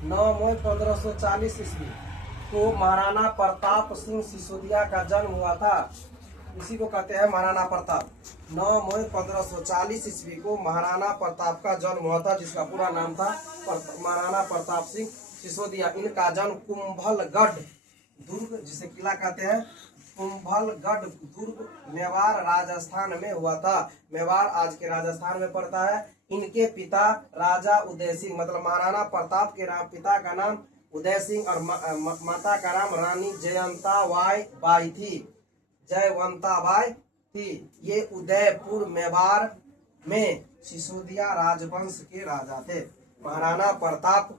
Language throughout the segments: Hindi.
9 मई 1540 ईस्वी को महाराणा प्रताप सिंह सिसोदिया का जन्म हुआ था। इसी को कहते हैं महाराणा प्रताप। 9 मई 1540 ईस्वी को महाराणा प्रताप का जन्म हुआ था, जिसका पूरा नाम था महाराणा प्रताप सिंह सिसोदिया। इनका जन्म कुंभलगढ़ दुर्ग, जिसे किला कहते हैं, कुंभलगढ़ दुर्ग मेवाड़ राजस्थान में हुआ था। मेवाड़ आज के राजस्थान में पड़ता है। इनके पिता राजा उदय सिंह, मतलब महाराणा प्रताप के पिता का नाम उदय सिंह और माता का नाम रानी जयवंताबाई बाई थी। जयवंताबाई थी। ये उदयपुर मेवाड़ में सिसोदिया राजवंश के राजा थे। महाराणा प्रताप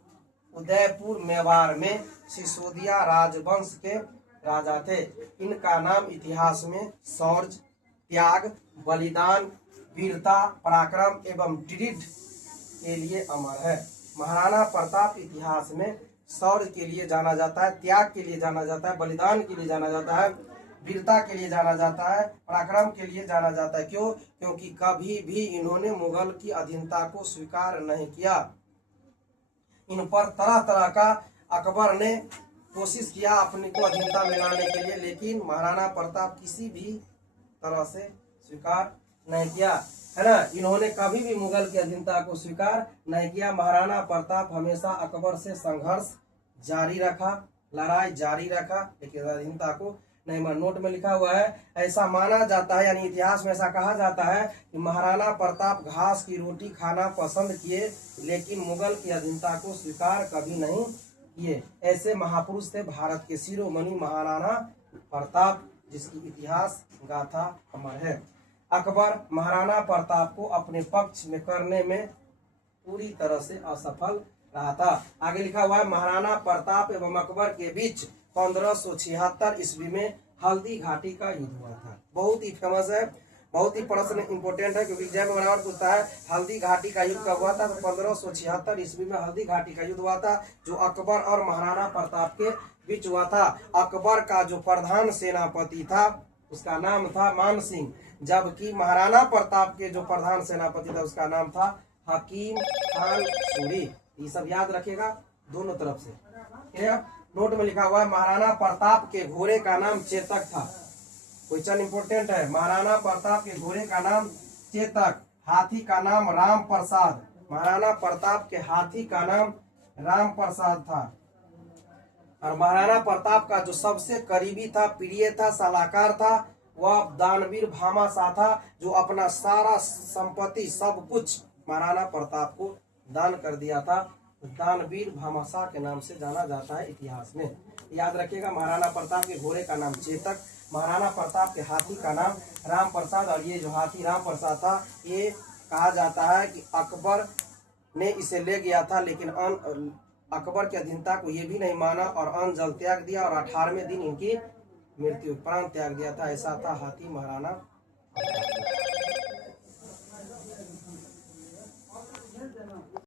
उदयपुर मेवाड़ में सिसोदिया राजवंश के राजा थे। इनका नाम इतिहास में शौर्य, त्याग, बलिदान, वीरता, पराक्रम एवं दृढ़ के लिए अमर है। महाराणा प्रताप इतिहास में शौर्य के लिए जाना जाता है, त्याग के लिए जाना जाता है, बलिदान के लिए जाना जाता है, वीरता के लिए जाना जाता है, पराक्रम के लिए जाना जाता है। क्यों? क्योंकि कभी भी इन्होंने मुगल की अधीनता को स्वीकार नहीं किया। इन पर तरह तरह का अकबर ने कोशिश किया अपने को अधीनता में लाने के लिए, लेकिन महाराणा प्रताप किसी भी तरह से स्वीकार नहीं किया, है ना। इन्होंने कभी भी मुगल की अधीनता को स्वीकार नहीं किया। महाराणा प्रताप हमेशा अकबर से संघर्ष जारी रखा, लड़ाई जारी रखा, लेकिन अधीनता को नहीं माना। नोट में लिखा हुआ है, ऐसा माना जाता है, यानी इतिहास में ऐसा कहा जाता है कि महाराणा प्रताप घास की रोटी खाना पसंद किए, लेकिन मुगल की अधीनता को स्वीकार कभी नहीं किए। ऐसे महापुरुष थे भारत के शिरोमणि महाराणा प्रताप, जिसकी इतिहास गाथा अमर है। अकबर महाराणा प्रताप को अपने पक्ष में करने में पूरी तरह से असफल रहा था। आगे लिखा हुआ है, महाराणा प्रताप एवं अकबर के बीच 1576 ईस्वी में हल्दी घाटी का युद्ध हुआ था। बहुत ही फेमस है, बहुत ही प्रश्न इंपोर्टेंट है, क्योंकि एग्जाम में बराबर पूछता है हल्दी घाटी का युद्ध कब हुआ था। तो 1576 ईस्वी में हल्दी घाटी का युद्ध हुआ था, जो अकबर और महाराणा प्रताप के बीच हुआ था। अकबर का जो प्रधान सेनापति था उसका नाम था मान सिंह, जबकि महाराणा प्रताप के जो प्रधान सेनापति था उसका नाम था हकीम खान सूरी। ये सब याद रखेगा दोनों तरफ से। नोट में लिखा हुआ है, महाराणा प्रताप के घोड़े का नाम चेतक था। क्वेश्चन इंपोर्टेंट है। महाराणा प्रताप के घोड़े का नाम चेतक, हाथी का नाम राम प्रसाद। महाराणा प्रताप के हाथी का नाम राम प्रसाद था। और महाराणा प्रताप का जो सबसे करीबी था, प्रिय था, सलाहकार था, वह दानवीर भामाशाह था, जो अपना सारा संपत्ति सब कुछ महाराणा प्रताप को दान कर दिया था। दानवीर भामाशाह के नाम से जाना जाता है इतिहास में। याद रखिएगा, महाराणा प्रताप के घोड़े का नाम चेतक, महाराणा प्रताप के हाथी का नाम राम प्रसाद। और ये जो हाथी राम प्रसाद था, ये कहा जाता है कि अकबर ने इसे ले गया था, लेकिन अकबर की अधीनता को ये भी नहीं माना और अन्न जल त्याग दिया, और 18वें दिन इनकी मृत्यु, प्राण त्याग दिया था। ऐसा था हाथी महाराणा।